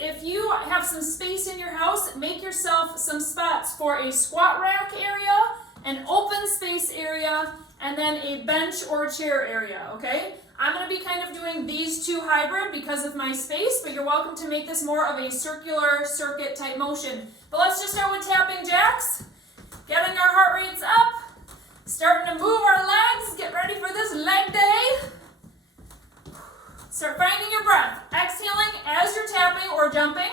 if you have some space in your house, make yourself some spots for a squat rack area, an open space area, and then a bench or chair area, okay? I'm going to be kind of doing these two hybrid because of my space, but you're welcome to make this more of a circular circuit type motion. But let's just start with tapping jacks, getting our heart rates up, starting to move our legs, get ready for this leg day. Start finding your breath, exhaling as you're tapping or jumping.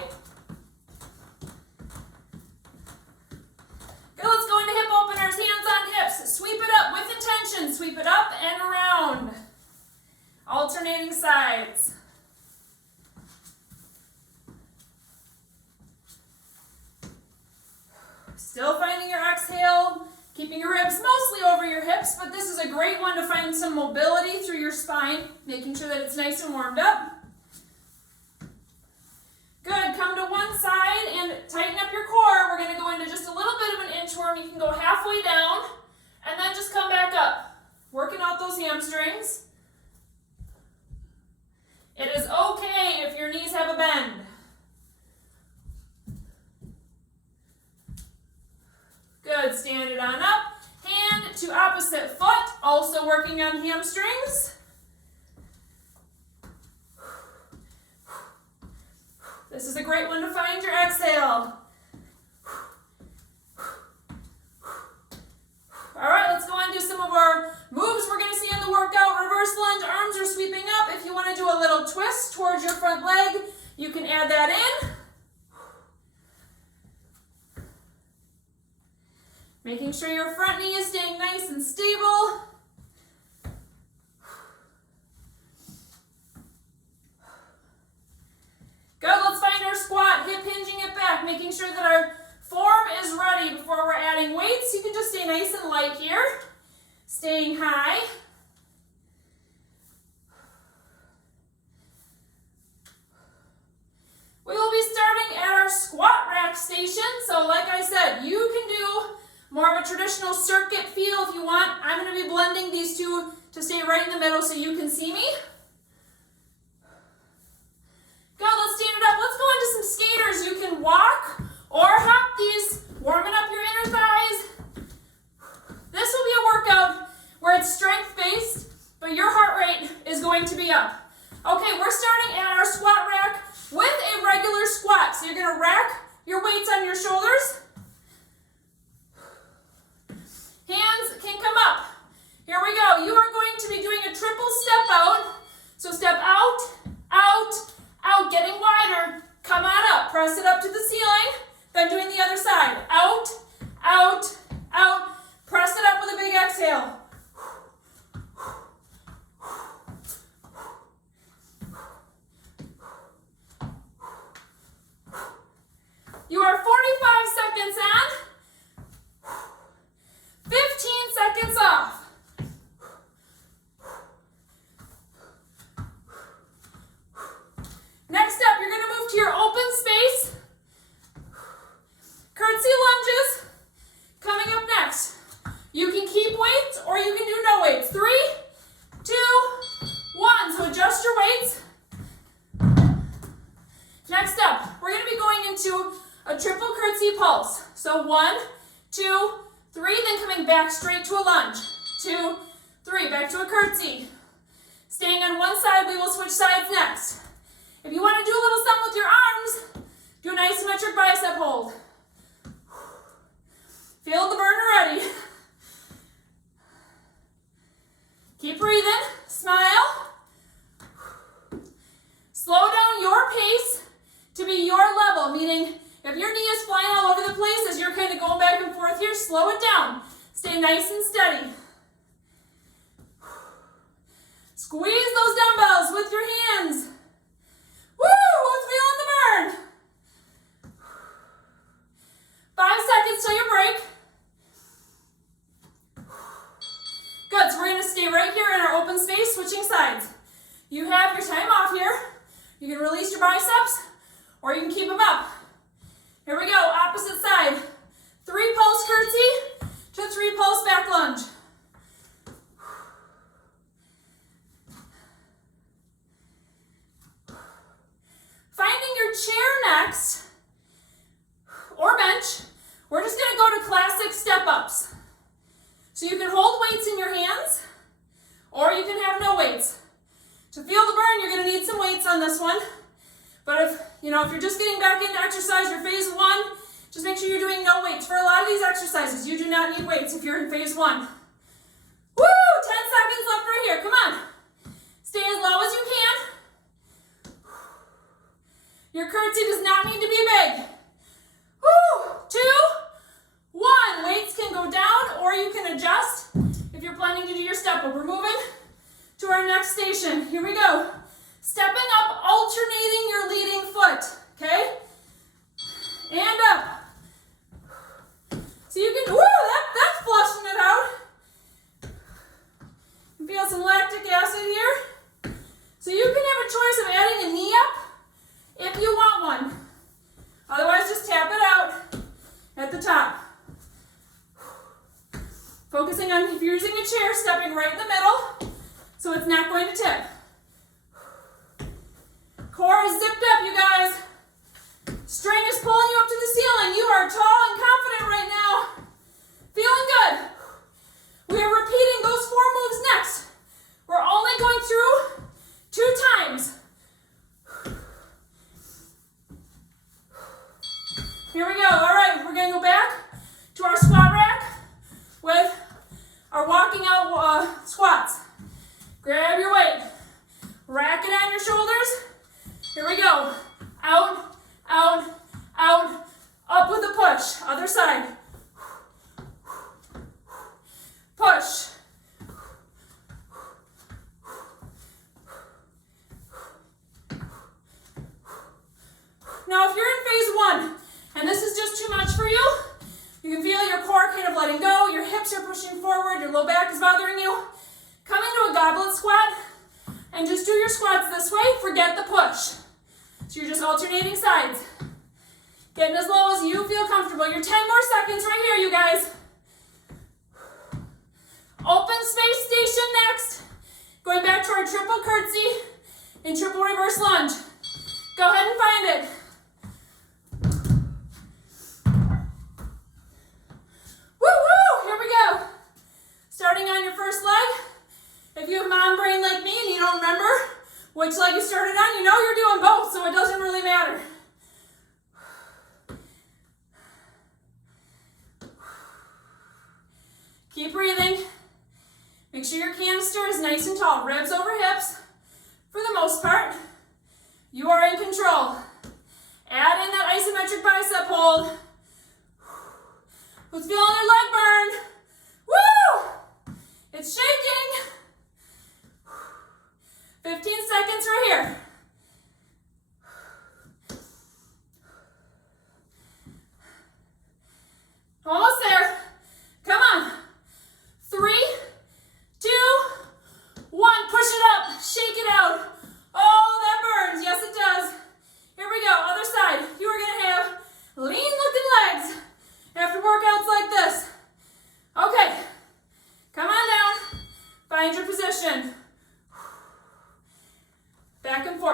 Good, let's go into hip openers, hands on hips. Sweep it up with intention, sweep it up and around. Alternating sides. Still finding your exhale, keeping your ribs mostly over your hips, but this is a great one to find some mobility through your spine, making sure that it's nice and warmed up. Good, come to one side and tighten up your core. We're going to go into just a little bit of an inchworm. You can go halfway down and then just come back up, working out those hamstrings. It is okay if your knees have a bend. Good, stand it on up. Hand to opposite foot, also working on hamstrings. This is a great one to find your exhale. All right, let's go on and do some of our moves we're going to see in the workout. Reverse lunge, arms are sweeping up. If you want to do a little twist towards your front leg, you can add that in. Making sure your front knee is staying nice and stable. Good, let's find our squat, hip hinging it back, making sure that our form is ready before we're adding weights. You can just stay nice and light here, staying high. We will be starting at our squat rack station. So like I said, you can do more of a traditional circuit feel if you want. I'm going to be blending these two to stay right in the middle so you can see me. Good, let's stand it up. Let's go into some skaters. You can walk or hop these, warming up your inner thighs. This will be a workout where it's strength-based, but your heart rate is going to be up. Okay, we're starting at our squat rack with a regular squat. So you're going to rack your weights on your shoulders. Hands can come up. Here we go. You are going to be doing a triple step out. So step out, out, out, getting wider. Come on up. Press it up to the ceiling. Then doing the other side. Out, out, out. Press it up with a big exhale. You are 45 seconds on. 15 seconds off. Next up, you're going to move to your open space. Curtsy lunges. Coming up next. You can keep weights or you can do no weights. 3, 2, 1. So adjust your weights. Next up, we're going to be going into a triple curtsy pulse. So 1, 2, 3, then coming back straight to a lunge. 2, 3, back to a curtsy. Staying on one side, we will switch sides next. If you want to do a little something with your arms, do an isometric bicep hold. Feel the burn already. Keep breathing, smile. Slow down your pace to be your level, meaning if your knee is flying all over the place as you're kind of going back and forth here, slow it down. Stay nice and steady. Squeeze those dumbbells with your hands. Woo! Who's feeling the burn? 5 seconds till your break. Good, so we're going to stay right here in our open space, switching sides. You have your time off here. You can release your biceps, or you can keep them up. Here we go, opposite side. 3 pulse curtsy to 3 pulse back lunge. Finding your chair chest or bench, we're just going to go to classic step-ups. So you can hold weights in your hands, or you can have no weights. To feel the burn, you're going to need some weights on this one. But if you're just getting back into exercise, you're phase 1, just make sure you're doing no weights. For a lot of these exercises, you do not need weights if you're in phase 1. Woo! 10 seconds left right here. Come on. Stay as low as you can. Your curtsy does not need to be big. Woo! 2, 1. Weights can go down, or you can adjust if you're planning to do your step up. We're moving to our next station. Here we go. Stepping up, alternating your leading foot. Okay? And up. So you can, that's flushing it out. You feel some lactic acid here. So you can have a choice of adding a knee up if you want one. Otherwise, just tap it out at the top. Focusing on, if you're using a chair, stepping right in the middle so it's not going to tip. Core is zipped up, you guys. String is pulling you up to the ceiling. You are tall and confident right now. Feeling good. We are repeating those 4 moves next. We're only going through 2 times. Here we go. All right, we're going to go back to our squat rack with our walking out squats. Grab your weight. Rack it on your shoulders. Here we go. Out, out, out. Up with a push. Other side. Push. Now, if you're in phase 1 and this is just too much for you, you can feel your core kind of letting go, your hips are pushing forward, your low back is bothering you. Come into a goblet squat and just do your squats this way. Forget the push. So you're just alternating sides. Getting as low as you feel comfortable. You're 10 more seconds right here, you guys. Open space station next. Going back to our triple curtsy and triple reverse lunge. Go ahead and find it. Woo! Here we go. Starting on your first leg. If you have mom brain like me and you don't remember which leg you started on, you know you're doing both, so it doesn't really matter. Keep breathing. Make sure your canister is nice and tall. Ribs over hips. For the most part, you are in control. Add in that isometric bicep hold. Who's feeling your leg burn? Woo! It's shaking. 15 seconds right here. Almost there. Come on. 3, 2, 1. Push it up. Shake it out. Oh, that burns. Yes, it does. Here we go. Other side. You are going to have lean-looking legs after workouts like this. Okay. Come on down. Find your position. Back and forth.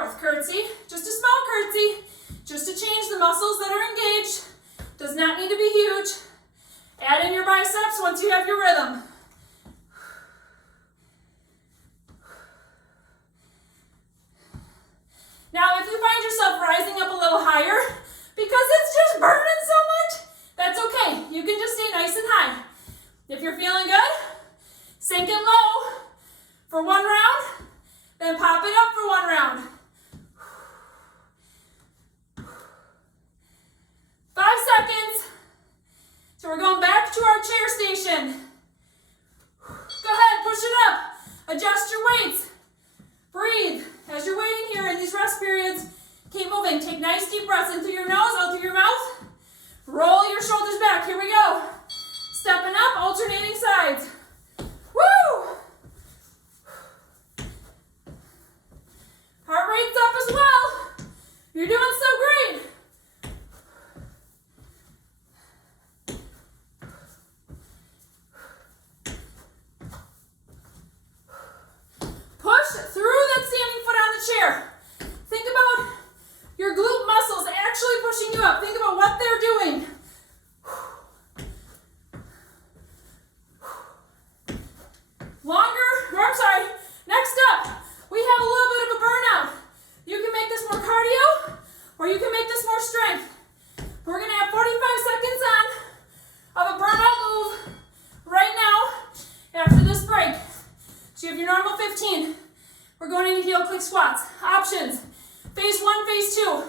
Phase 1, phase 2.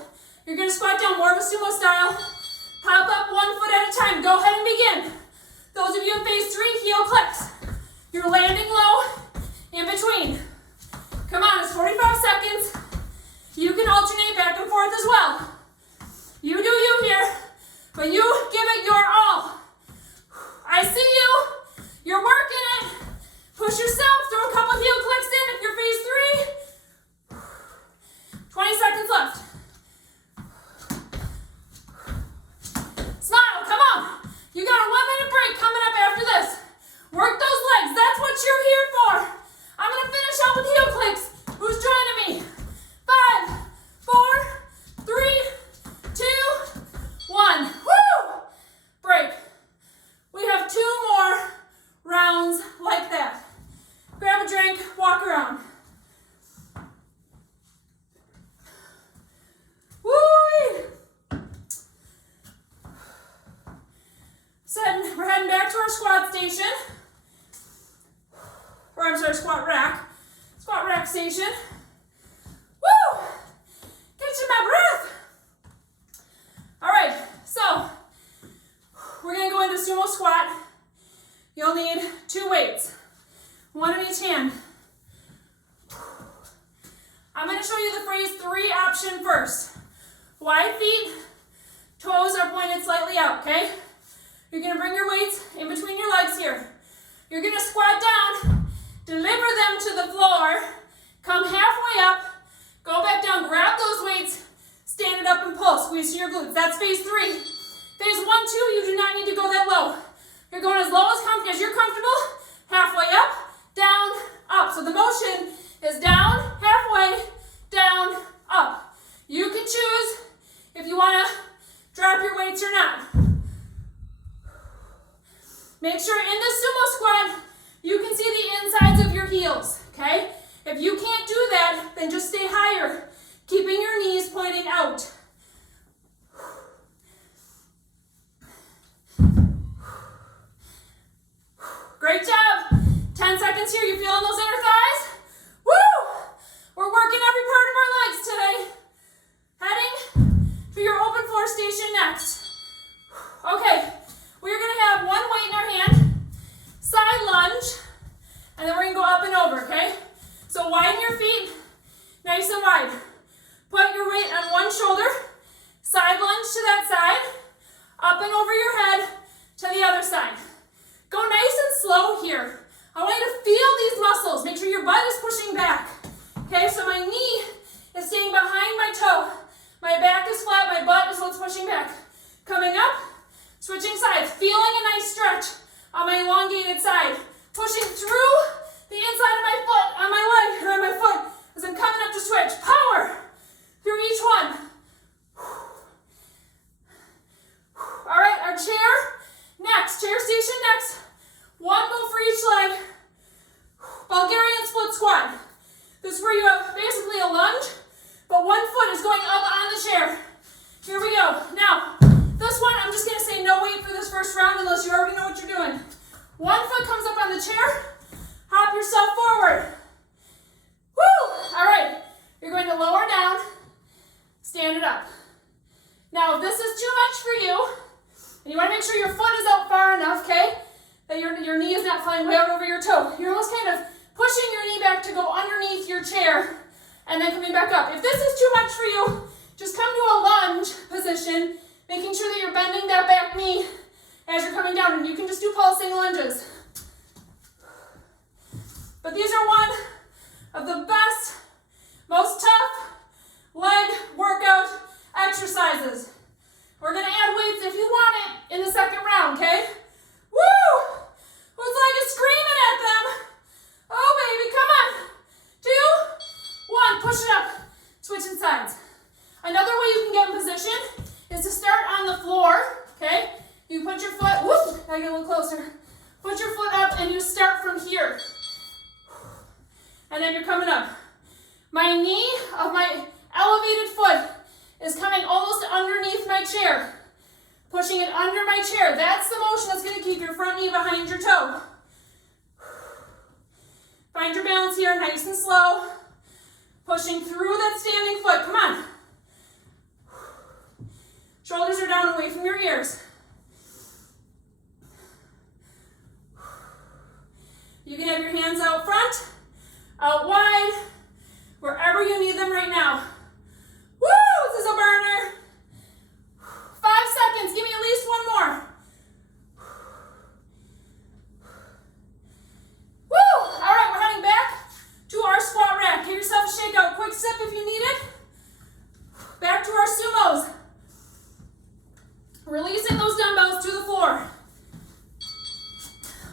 You're gonna squat down more of a sumo style. Pop up 1 foot at a time. Go ahead and begin. Those of you in phase 3, heel clicks. You're landing low in between. Come on, it's 45 seconds. You can alternate back and forth as well. You do you here, but you give it your all. I see you. You're working it. Push yourself. Throw a couple heel clicks in if you're phase 3. 20 seconds left. Smile. Come on. You got a 1-minute break coming up after this. Work those legs. That's what you're here for. I'm going to finish out with heel clicks. Who's joining me? 5, 4, 3, 2, 1. Woo! Break. We have 2 more rounds like that. Grab a drink, walk around. Woo! We're heading back to our squat station. Or I'm sorry, squat rack. Squat rack station. Woo! Catching my breath. All right, so we're gonna go into sumo squat. You'll need 2 weights, 1 in each hand. I'm gonna show you the phase 3 option first. Wide feet, toes are pointed slightly out, okay? You're gonna bring your weights in between your legs here. You're gonna squat down, deliver them to the floor, come halfway up, go back down, grab those weights, stand it up and pull, squeeze your glutes. That's phase 3. Phase 1, 2, you do not need to go that low. You're going as low as you're comfortable, halfway up, down, up. So the motion is down, halfway, down, up. You can choose if you want to drop your weights or not. Make sure in the sumo squat, you can see the insides of your heels, okay? If you can't do that, then just stay higher, keeping your knees pointing out. Great job. 10 seconds here. You feeling those inner thighs? Woo! We're working every part of our legs today. Heading to your open floor station next. Okay, we're going to have 1 weight in our hand, side lunge, and then we're going to go up and over, okay? So widen your feet, nice and wide. Put your weight on one shoulder, side lunge to that side, up and over your head to the other side. Go nice and slow here. I want you to feel these muscles. Make sure your butt is pushing back. Okay, so my knee is staying behind my toe. My back is flat, my butt is what's pushing back. Coming up, switching sides, feeling a nice stretch on my elongated side. Pushing through the inside of my foot, on my leg, or on my foot, as I'm coming up to switch. Power through each one. All right, our chair next, chair station next. 1 move for each leg. Bulgarian split squat. This is where you have basically a lunge, but 1 foot is going up on the chair. Here we go. Now, this one, I'm just going to say no weight for this first round unless you already know what you're doing. 1 foot comes up on the chair. Hop yourself forward. Woo! All right. You're going to lower down, stand it up. Now, if this is too much for you, and you want to make sure your foot is out far enough, okay, that your knee is not flying way out over your toe. You're almost kind of pushing your knee back to go underneath your chair and then coming back up. If this is too much for you, just come to a lunge position, making sure that you're bending that back knee as you're coming down, and you can just do pulsing lunges. But these are one of the best, most tough leg workout exercises. We're going to add weights if you want it in the second round, okay? Woo! Whose leg is screaming at them? Oh, baby, come on. 2, 1, push it up. Switching sides. Another way you can get in position is to start on the floor, okay? You put your foot, whoop, gotta get a little closer. Put your foot up and you start from here. And then you're coming up. My knee of my elevated foot is coming almost underneath my chair. Pushing it under my chair. That's the motion that's going to keep your front knee behind your toe. Find your balance here, nice and slow. Pushing through that standing foot. Come on. away from your ears. You can have your hands out front, out wide, wherever you need them right now. Woo, this is a burner. 5 seconds, give me at least one more. Woo, all right, we're heading back to our squat rack. Give yourself a shakeout, quick sip if you need it. Back to our sumos. Releasing those dumbbells to the floor.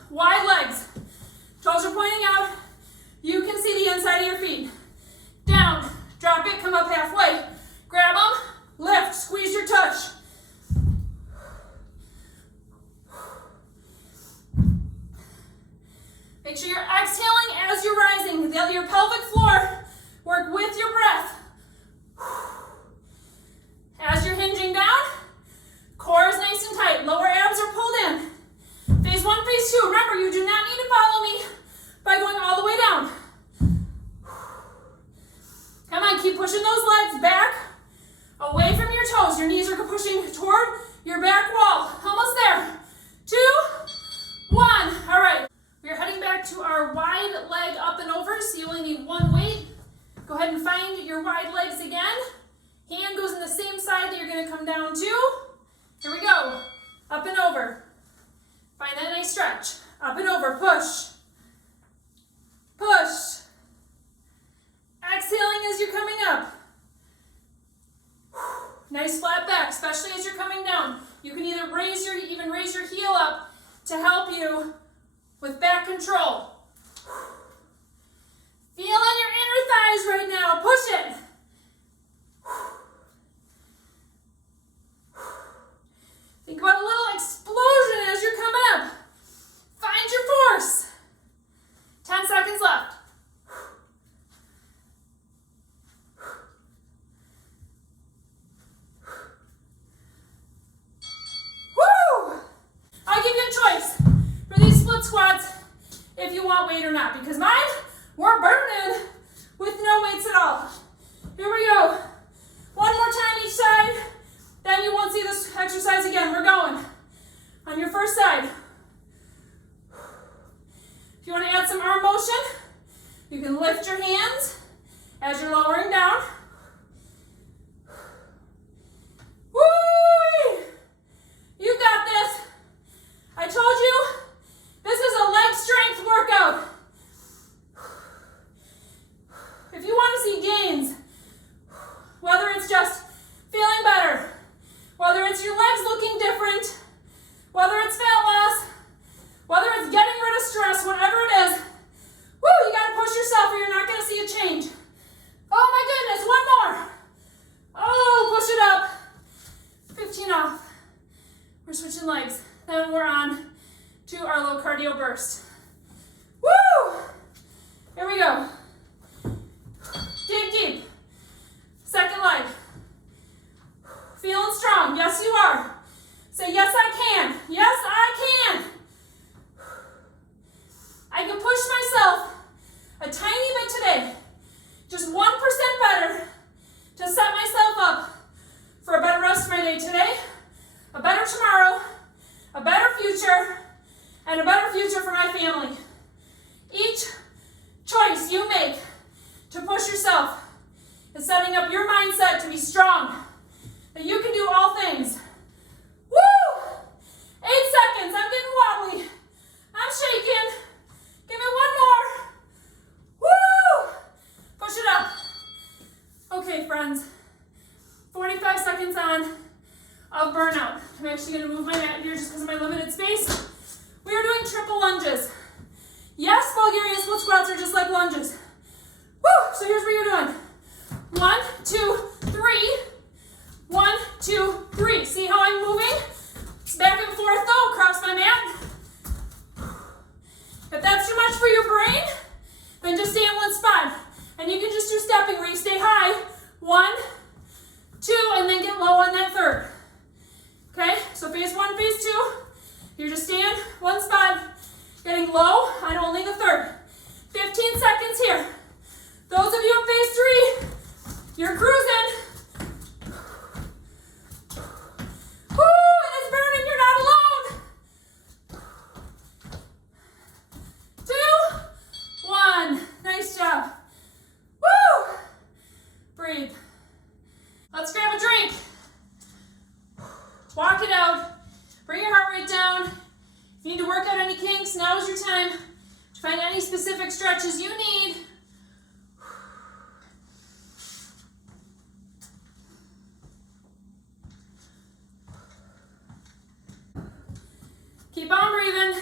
Wide legs. Toes are pointing out. You can see the inside of your feet. Down, drop it, come up halfway. Grab them, lift, squeeze your touch. Make sure you're exhaling as you're rising. Your pelvic floor, work with your breath. As you're hinging down, core is nice and tight. Lower abs are pulled in. Phase 1, phase 2. Remember, you do not need to follow me by going all the way down. Come on, keep pushing those legs back, away from your toes. Your knees are pushing toward your back wall. Almost there. 2, 1. All right. We're heading back to our wide leg up and over, so you only need one weight. Go ahead and find your wide legs again. Hand goes in the same side that you're going to come down to. Here we go. Up and over. Find that nice stretch. Up and over. Push. Push. Exhaling as you're coming up. Nice flat back, especially as you're coming down. You can either raise your heel up to help you with back control. Feel on your inner thighs right now. Push it. Think about a little explosion as you're coming up. Find your force. 10 seconds left. Woo! I'll give you a choice for these split squats if you want weight or not, because mine, we're burning with no weights at all. Here we go. One more time each side, then you won't see this exercise again. We're going. On your first side. If you want to add some arm motion, you can lift your hands as you're lowering down. Woo! You got this. I told you, this is a leg strength workout. If you want to see gains, whether it's just feeling better, whether it's your legs looking different, whether it's fat loss, whether it's getting rid of stress, whatever it is, woo, you got to push yourself or you're not going to see a change. Oh my goodness, one more. Oh, push it up. 15 off. We're switching legs. Then we're on to our low cardio burst. Woo! Here we go. Dig deep. Second leg. Feeling strong. Yes, you are. Say, yes, I can. Yes, I can. I can push myself a tiny bit today. Just 1% better to set myself up for a better rest of my day today, a better tomorrow, a better future, and a better future for my family. Each choice you make to push yourself is setting up your mindset to be strong, that you can do all things. Woo! 8 seconds, I'm getting wobbly. I'm shaking. Give me one more. Woo! Push it up. Okay, friends. 45 seconds on of burnout. I'm actually going to move my mat here just because of my limited space. We are doing triple lunges. Yes, Bulgarian split squats are just like lunges. Woo! So here's what you're doing. 1, 2, 3. 1, 2, 3. See how I'm moving? It's back and forth though, across my mat. If that's too much for your brain, then just stay in one spot. And you can just do stepping where you stay high. 1, 2, and then get low on that third. Okay, so phase 1, phase 2, you're just staying one spot, getting low on only the third. 15 seconds here. Those of you in phase 3, you're cruising. Woo! Let's grab a drink. Walk it out. Bring your heart rate down. If you need to work out any kinks, now is your time to find any specific stretches you need. Keep on breathing.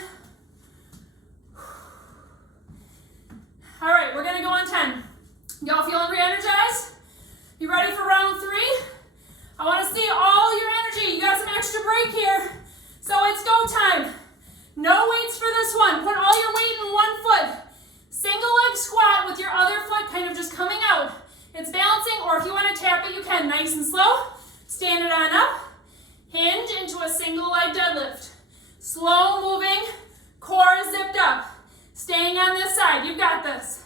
All right, we're gonna go on 10. Y'all feeling re-energized? You ready for round 3? I wanna see all your energy. You got some extra break here. So it's go time. No weights for this one. Put all your weight in one foot. Single leg squat with your other foot kind of just coming out. It's balancing, or if you wanna tap it, you can. Nice and slow. Stand it on up. Hinge into a single leg deadlift. Slow moving, core is zipped up. Staying on this side, you've got this.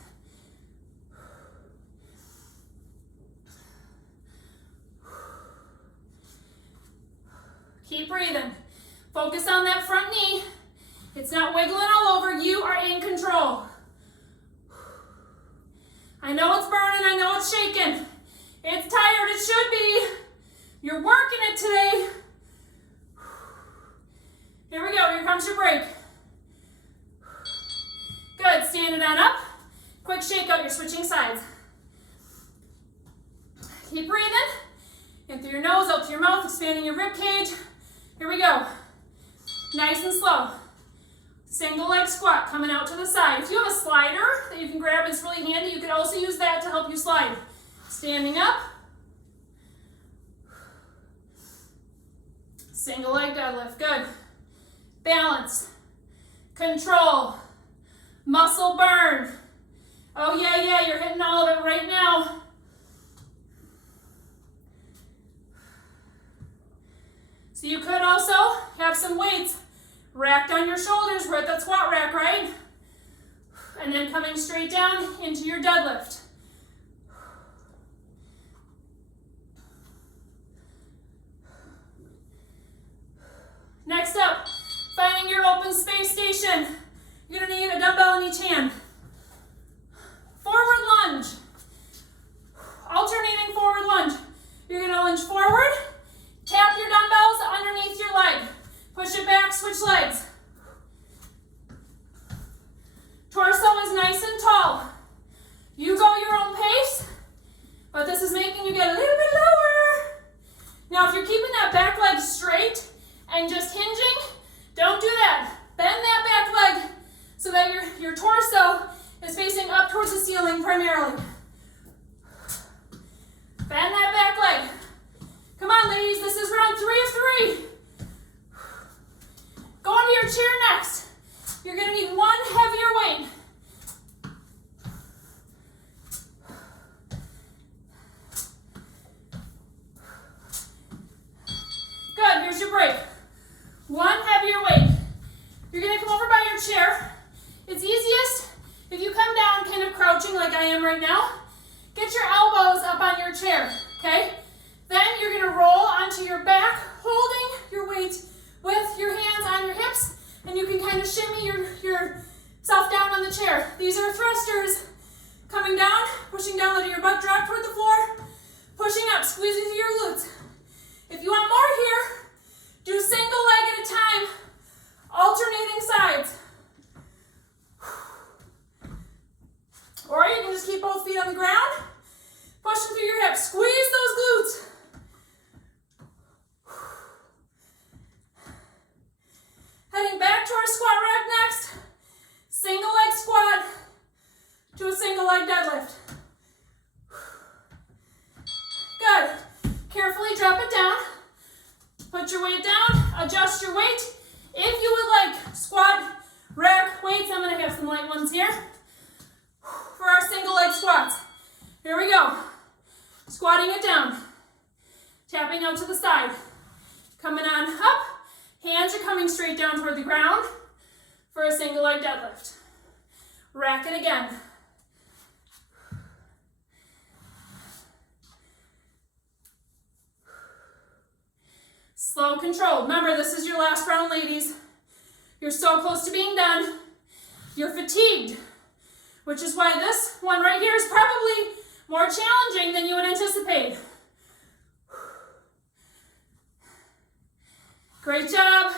Keep breathing. Focus on that front knee. It's not wiggling all over, you are in control. I know it's burning, I know it's shaking. It's tired, it should be. You're working it today. Here we go, here comes your break. Good, stand it on up. Quick shake out, you're switching sides. Keep breathing. In through your nose, out to your mouth, expanding your rib cage. Here we go. Nice and slow. Single leg squat coming out to the side. If you have a slider that you can grab, it's really handy. You could also use that to help you slide. Standing up. Single leg deadlift, good. Balance, control, muscle burn. Oh yeah, you're hitting all of it right now. So you could also have some weights racked on your shoulders. We're at that squat rack, right? And then coming straight down into your deadlift. Next up, finding your open space station. You're gonna need a dumbbell in each hand. Forward lunge. Alternating forward lunge. You're gonna lunge forward, tap your dumbbells underneath your leg. Push it back, switch legs. Torso is nice and tall. You go your own pace, but this is making you get a little bit lower. Now if you're keeping that back leg straight and just hinging, don't do that. Bend that back leg so that your torso is facing up towards the ceiling primarily. Bend that back leg. Come on, ladies, this is round 3 of 3. Go into your chair next. You're gonna need one heavier weight. Good, here's your break. One heavier weight. You're gonna come over by your chair. It's easiest if you come down kind of crouching like I am right now. Get your elbows up on your chair, okay? Then you're gonna roll onto your back, holding your weight with your hands on your hips, and you can kind of shimmy yourself down on the chair. These are thrusters. Coming down, pushing down, letting your butt drop toward the floor, pushing up, squeezing through your glutes. If you want more here, do single leg at a time, alternating sides. Or you can just keep both feet on the ground, pushing through your hips, squeeze those glutes. Heading back to our squat rack next. Single leg squat to a single leg deadlift. Good. Carefully drop it down. Put your weight down, adjust your weight. If you would like squat rack weights, I'm gonna have some light ones here for our single leg squats. Here we go. Squatting it down. Tapping out to the side. Coming on up. Hands are coming straight down toward the ground for a single leg deadlift. Rack it again. Slow, controlled. Remember, this is your last round, ladies. You're so close to being done. You're fatigued, which is why this one right here is probably more challenging than you would anticipate. Great job.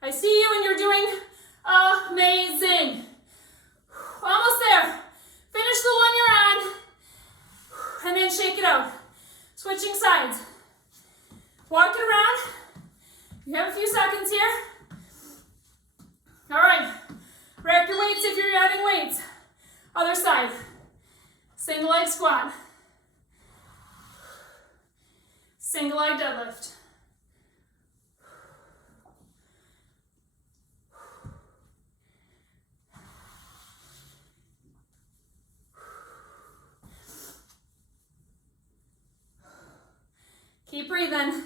I see you and you're doing amazing. Almost there. Finish the one you're on. And then shake it out. Switching sides. Walk it around. You have a few seconds here. All right. Rack your weights if you're adding weights. Other side. Single leg squat. Single leg deadlift. Keep breathing.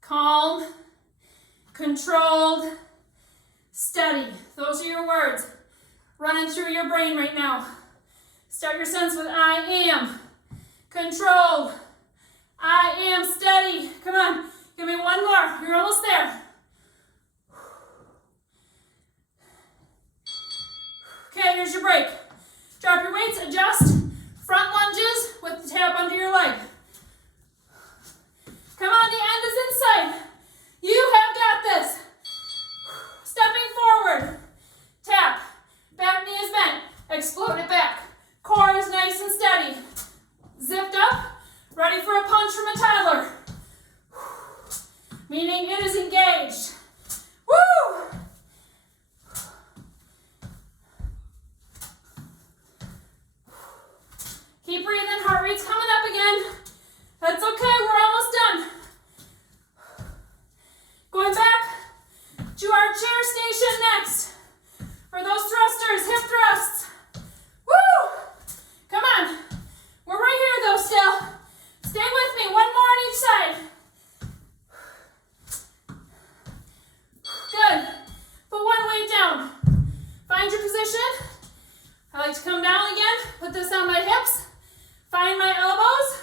Calm, controlled, steady. Those are your words running through your brain right now. Start your sentence with I am controlled. I am steady. Come on, give me one more. You're almost there. Okay, here's your break. Drop your weights, adjust. Front lunges with the tap under your leg. Come on, the end is in sight. You have got this. Stepping forward. Tap. Back knee is bent. Explode it back. Core is nice and steady. Zipped up. Ready for a punch from a toddler. Meaning it is engaged. Woo! Keep breathing. Heart rate's coming up again. That's okay, we're almost done. Going back to our chair station next. For those thrusters, hip thrusts. Woo! Come on. We're right here though still. Stay with me, one more on each side. Good. Put one weight down. Find your position. I like to come down again, put this on my hips. Find my elbows.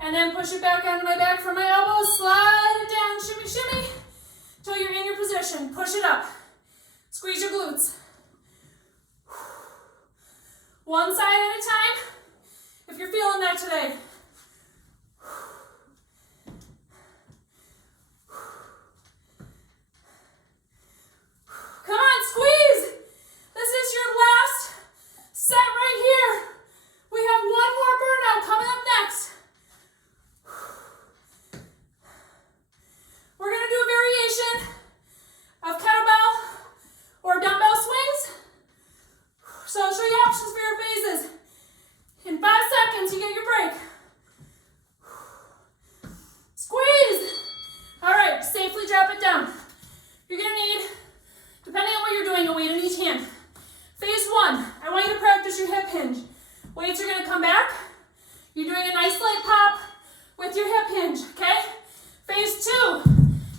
And then push it back onto my back from my elbows. Slide it down, shimmy, shimmy. Till you're in your position. Push it up. Squeeze your glutes. One side at a time. If you're feeling that today. Come on, squeeze. This is your last set right here. We have one more burnout coming up next. We're going to do a variation of kettlebell or dumbbell swings. So I'll show you options for your phases. In 5 seconds, you get your break. Squeeze. All right, safely drop it down. You're going to need, depending on what you're doing, a weight in each hand. Phase 1, I want you to practice your hip hinge. Weights are going to come back. You're doing a nice leg pop with your hip hinge, okay? Phase 2,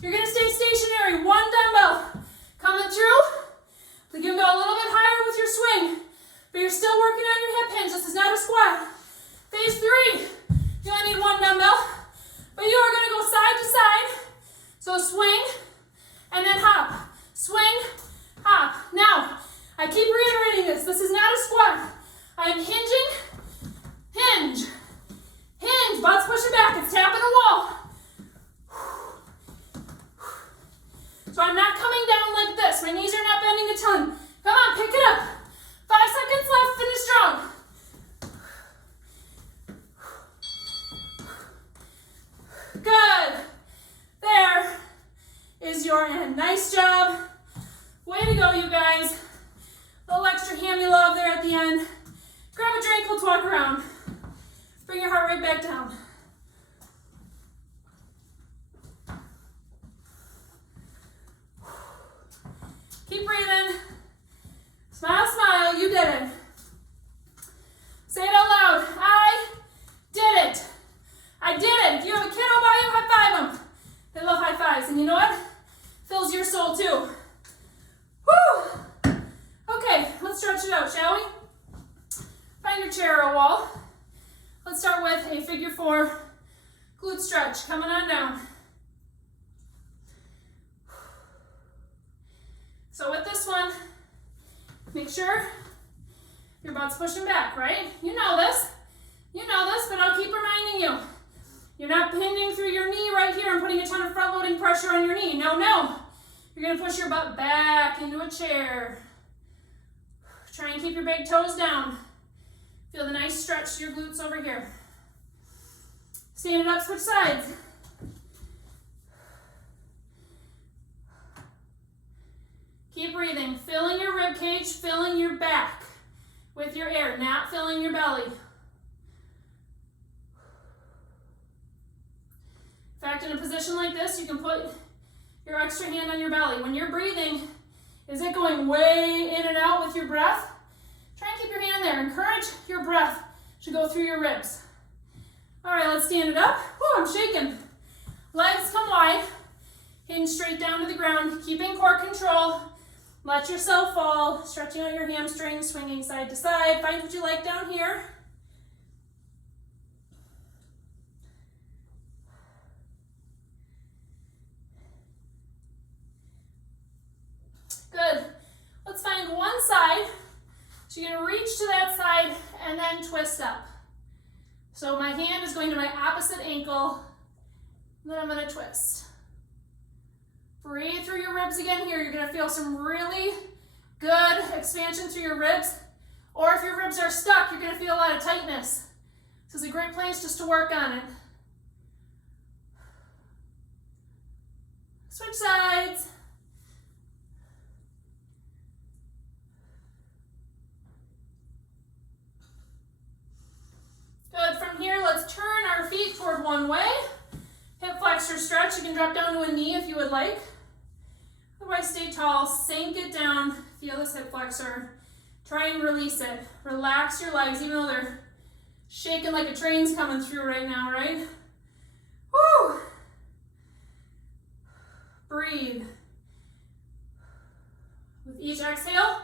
you're going to stay stationary. One dumbbell coming through. You can go a little bit higher with your swing, but you're still working on your hip hinge. This is not a squat. Phase 3, you only need one dumbbell, but you are going to go side to side. So swing and then hop. Swing, hop. Now, I keep reiterating this. This is not a squat. I am hinging, hinge, hinge. Butts pushing back. It's tapping the wall. So I'm not coming down like this. My knees are not bending a ton. Come on, pick it up. 5 seconds left. Finish strong. Good. There is your end. Nice job. Way to go, you guys. A little extra hammy love there at the end. Grab a drink, let's walk around. Bring your heart rate back down. Keep breathing. Smile, smile, you did it. Say it out loud. I did it. I did it. If you have a kiddo by you, high five them. They love high fives, and you know what? Fills your soul too. Woo! Okay, let's stretch it out, shall we? Find your chair or a wall. Let's start with a figure 4 glute stretch. Coming on down. So with this one, make sure your butt's pushing back, right? You know this, but I'll keep reminding you. You're not bending through your knee right here and putting a ton of front-loading pressure on your knee. No, no. You're going to push your butt back into a chair. Try and keep your big toes down. Feel the nice stretch to your glutes over here. Stand it up, switch sides. Keep breathing, filling your rib cage, filling your back with your air, not filling your belly. In fact, in a position like this, you can put your extra hand on your belly. When you're breathing, is it going way in and out with your breath? Try and keep your hand there. Encourage your breath to go through your ribs. All right, let's stand it up. Whew, I'm shaking. Legs come wide, hinge straight down to the ground, keeping core control. Let yourself fall, stretching out your hamstrings, swinging side to side. Find what you like down here. Good. Let's find one side. So you're going to reach to that side and then twist up. So my hand is going to my opposite ankle, and then I'm going to twist. Breathe through your ribs again here. You're going to feel some really good expansion through your ribs. Or if your ribs are stuck, you're going to feel a lot of tightness. This is a great place just to work on it. Switch sides. Good. From here, let's turn our feet toward one way. Hip flexor stretch. You can drop down to a knee if you would like. Otherwise, stay tall, sink it down, feel this hip flexor. Try and release it. Relax your legs, even though they're shaking like a train's coming through right now, right? Woo! Breathe. With each exhale,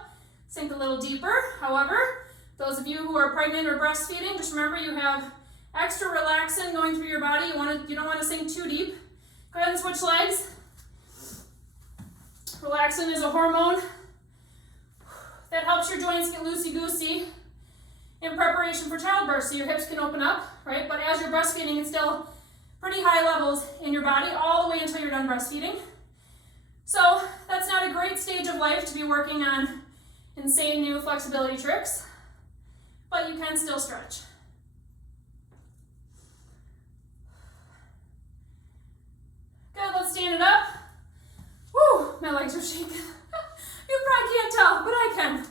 sink a little deeper. However, those of you who are pregnant or breastfeeding, just remember you have extra relaxin going through your body. You don't want to sink too deep. Go ahead and switch legs. Relaxin is a hormone that helps your joints get loosey-goosey in preparation for childbirth, so your hips can open up, right? But as you're breastfeeding, it's still pretty high levels in your body all the way until you're done breastfeeding. So that's not a great stage of life to be working on insane new flexibility tricks, but you can still stretch. Good, let's stand it up. Woo, my legs are shaking. You probably can't tell, but I can.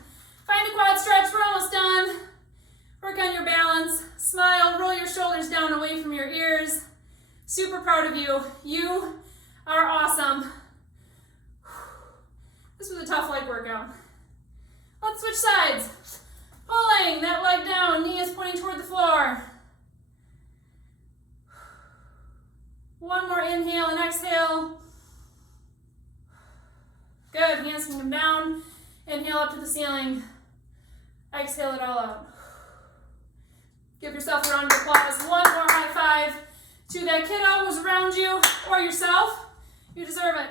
Find a quad stretch, we're almost done. Work on your balance. Smile, roll your shoulders down away from your ears. Super proud of you. You are awesome. This was a tough leg workout. Let's switch sides. Pulling that leg down, knee is pointing toward the floor. One more inhale and exhale. Good, hands can come down. Inhale up to the ceiling. Exhale it all out. Give yourself a round of applause. One more high five to that kiddo who's around you or yourself. You deserve it.